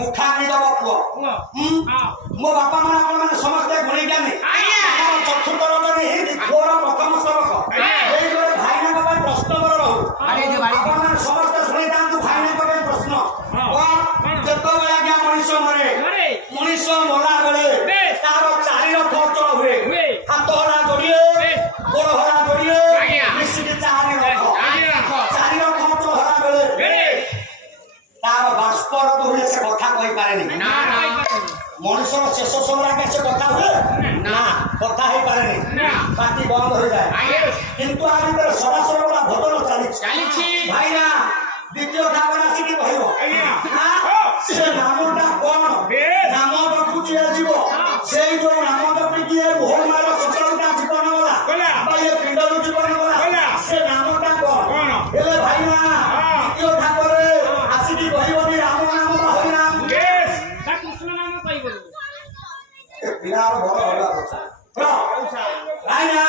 मुखा दब पुओ मो बापा मान आप समस्ते गुणी ज्ञानी चतुर्थ रजनी पुओर प्रथम स्तबक भाईना प्रश्न मोर रहू बापा मान समस्ते शुणी था भाईना प्रश्न जितेबाला आज्ञा मनीष मरे मनीष मरा बेले तार चारि रथ अचल हुए हाथ हला जोड़िए गोड़ हला जोड़िए मिसिकी चारि रथ अचल हला बेले तार बाष्परत हुए से कथा कही पारे मनुष्य शेष समय से कथा हुए ना कथा ही पारे पार्टी बंद हो जाए किंतु आ भीतर सदा सर्वदा भजन चली भाईना द्वितीय ठाकुर आसिक कह से नामटा कौन नाम जपुची जीव से जो नाम जपिकी भोर मार सचलता जीवन गला ये पिंडर जीवन गला से नामटा कौन हेले भाईना द्वितीय ठाकुर आसिक कहबनी राम नाम हरि नाम कृष्ण नाम कहबनी ए पिलार भर होला भाईना